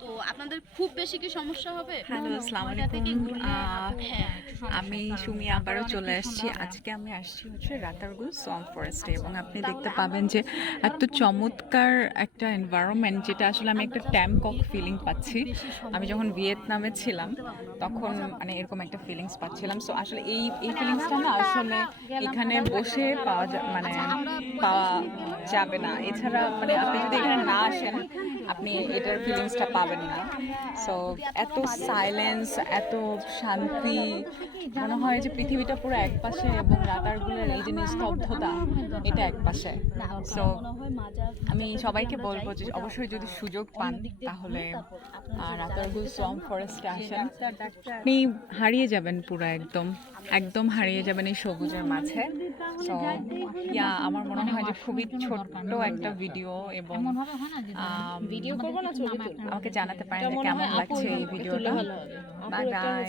তো আপনাদের খুব বেশি কি সমস্যা হবে? হ্যালো, আসসালামু আলাইকুম। আমি সুমি আবারও চলে আসছি। আজকে আমি আসছি হচ্ছে রাতারগুল সোয়াম্প ফরেস্টে এবং আপনি দেখতে পাবেন যে এত চমৎকার একটা এনভায়রনমেন্ট, যেটা আসলে আমি একটা ট্যামকক ফিলিং পাচ্ছি। আমি যখন ভিয়েতনামে ছিলাম তখন মানে এরকম একটা ফিলিংস পাচ্ছিলাম। সো আসলে এই ফিলিংসটা না আসলে এখানে বসে মানে পাওয়া যাবে না। এছাড়া মানে আপনি যদি এখানে না আসেন আপনি এটার ফিলিংসটা পাবেন না। সো এত সাইলেন্স, এত শান্তি, মনে হয় যে পৃথিবীটা পুরো একপাশে এবং রাতারগুলের এই যে নিস্তব্ধতা এটা একপাশে। সো আমি সবাইকে বলবো যে অবশ্যই যদি সুযোগ পান তাহলে রাতারগুল সোয়াম্প ফরেস্টে আসেন। আপনি হারিয়ে যাবেন পুরো একদম একদম হারিয়ে যাবেন এই সবুজের মাঝে। সো আমার মনে হয় যে খুবই ছোট্ট একটা ভিডিও এবং ভিডিও করবো না ছবি তুলবো, আমাকে জানাতে পারেন যে কেমন লাগছে এই ভিডিওটা। Bye bye.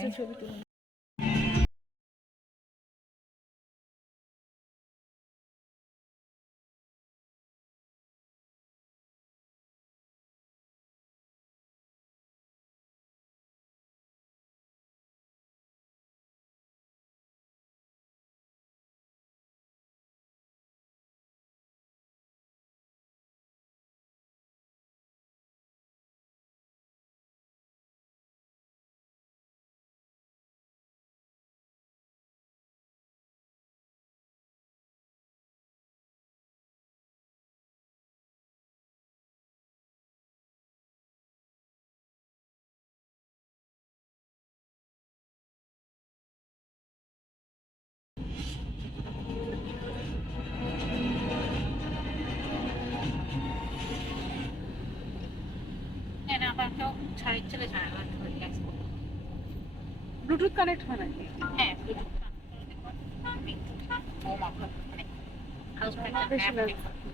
ব্লুটুথ কানেক্ট হয় নাকি? হ্যাঁ,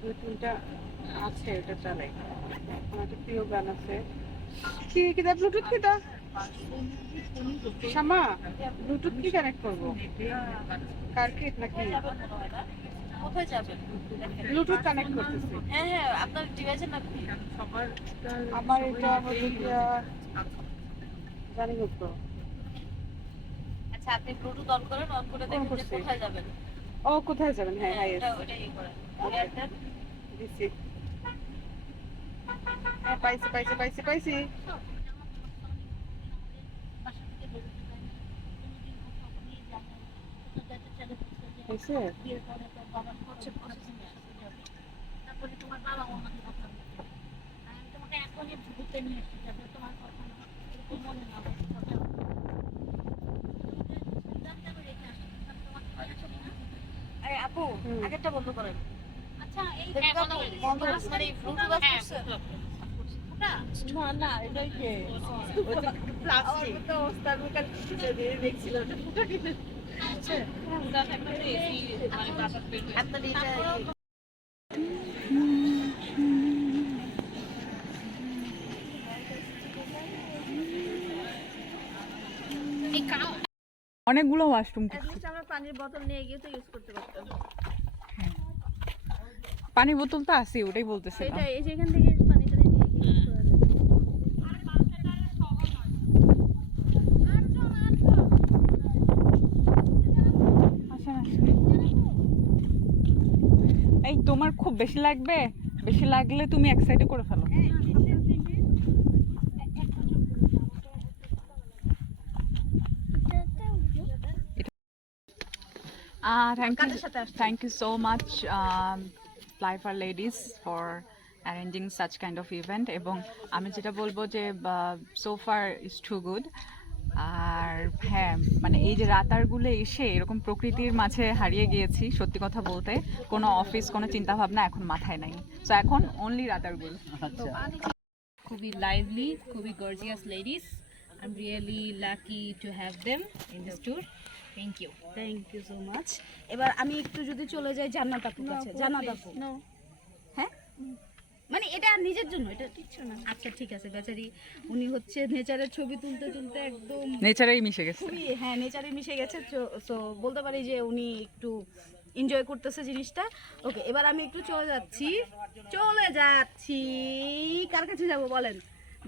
দুই তিনটা আছে, এটা চালাই। আমার একটা প্রিয় গান আছে। কি কি দা ব্লুটুথ কি দা শামা, ব্লুটুথ কি কানেক্ট করবো? কার্কিট নাকি? কোথায় যাবেন? ব্লুটুথ কানেক্ট করতেছি। হ্যাঁ হ্যাঁ, আপনার ডিভাইসের নাম কি? আমার এটা হচ্ছে জানি না তো। আচ্ছা, আপনি ব্লুটুথ অন করেন, অন করে দেখেন যে কোথায় যাবেন। ও কোথায় যাবেন? হ্যাঁ হ্যাঁ, ওটা ই করেন। এয়ারটেল দিছি। হ্যাঁ, পাইছি পাইছি পাইছি পাইছি। হয়েছে? তারপরে তোমার বাবা আমাকে কথা বলছে, আমি তোমাকে এখনই ঘুরতে নিয়ে এসেছি যাতে তোমার কথা না এরকম মনে না হয়। আপু, আগেরটা বন্ধ করেন। আচ্ছা, এই বন্ধ মানে ব্লুটুথ অফ করছে? না না, এটাই কে ওটা প্লাস্টিক তো ওস্তাদুকার কিছু দিয়ে দেখছিল ওটা ফুটা দিতে। আচ্ছা, পুরো একটা এসি মানে বাতাস বের হয়। আপনার এটা অনেকগুলো ওয়াশরুম করছি। আমরা পানির বোতল নিয়ে গিয়ে তো ইউজ করতে পারতাম। পানির বোতল তো আছে, ওটাই বলতেছে। সেটাই, এই যেখান থেকে পানিটা নিয়ে গিয়ে ইউজ করা যায়। এই তোমার খুব বেশি লাগবে, বেশি লাগলে তুমি এক সাইডে করে ফেলো। Thank you so much, Fly for Ladies, for arranging such kind of event. এবং আমি যেটা বলবো যে so far is too good. আর হ্যাঁ, মানে এই যে রাতারগুলো এসে এরকম প্রকৃতির মাঝে হারিয়ে গিয়েছি, সত্যি কথা বলতে কোনো অফিস, কোনো চিন্তা ভাবনা এখন মাথায় নাই। সো এখন অনলি রাতারগুল। খুবই লাইভলি, খুবই gorgeous ladies. I'm really lucky to have them in this tour. Thank you so much. এবার আমি একটু যদি চলে যাই জান্নাত আপুর কাছে। জান্নাত আপু, হ্যাঁ মানে এটা নিজের জন্য, এটা কিচ্ছু না। আচ্ছা ঠিক আছে, বেচারি উনি হচ্ছে নেচারের ছবি তুলতে তুলতে একদম নেচারেই মিশে গেছে। খুবই, হ্যাঁ নেচারে মিশে গেছে। সো বলতে পারি যে উনি একটু এনজয় করতেছে জিনিসটা। ওকে, এবার আমি একটু চলে যাচ্ছি। কার কাছে যাব বলেন?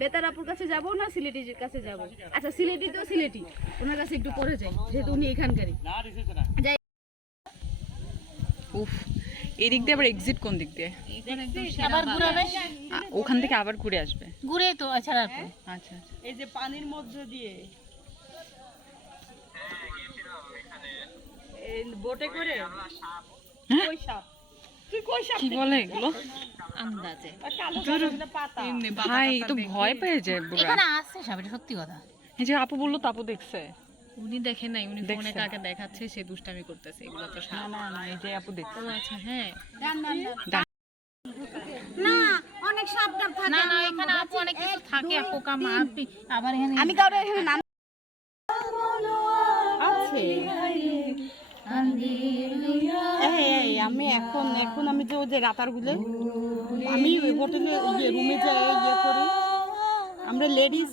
বেতার আপুর কাছে যাব না সিলেটির কাছে যাব? আচ্ছা সিলেটি তো সিলেটি, ওনার কাছে একটু পরে যাই যেহেতু উনি এখানকারই। যাই। উফ, এদিক দিয়ে আবার এক্সিট কোন দিক দিয়ে? আবার ঘুরাবে, ওখান থেকে আবার ঘুরে আসবে। ঘুরে তো ছাড়া আর কি। আচ্ছা এই যে পানির মধ্যে দিয়ে এই বোটে করে কই সাপ, তুই কই সাপ কি বলে এগুলো? আন্দাজে আর কালো কালো পাতা ভাই তো ভয় পেয়ে যায় বুড়া। এখানে আছে সব, এটা সত্যি কথা। এই যে আপু বললো তো আপু দেখছে। উনি দেখেন নাই, উনি ফোনে দেখছে। কাকে দেখাচ্ছে সে দুষ্টামি করতেছে, এগুলো তো না সাপ। না না, এই যে আপু দেখছে। ও আচ্ছা, হ্যাঁ না অনেক সাপটাপ থাকে। না না, এখানে আপু অনেক কিছু থাকে, পোকা মাছ, আবার এখানে আমি কাউরে এখানে নাম আছে। এই আমি এখন আমি যে ওই যে রাতারগুলো আমি ওই হোটেলে রুমে যাই ইয়ে করি, আমরা লেডিস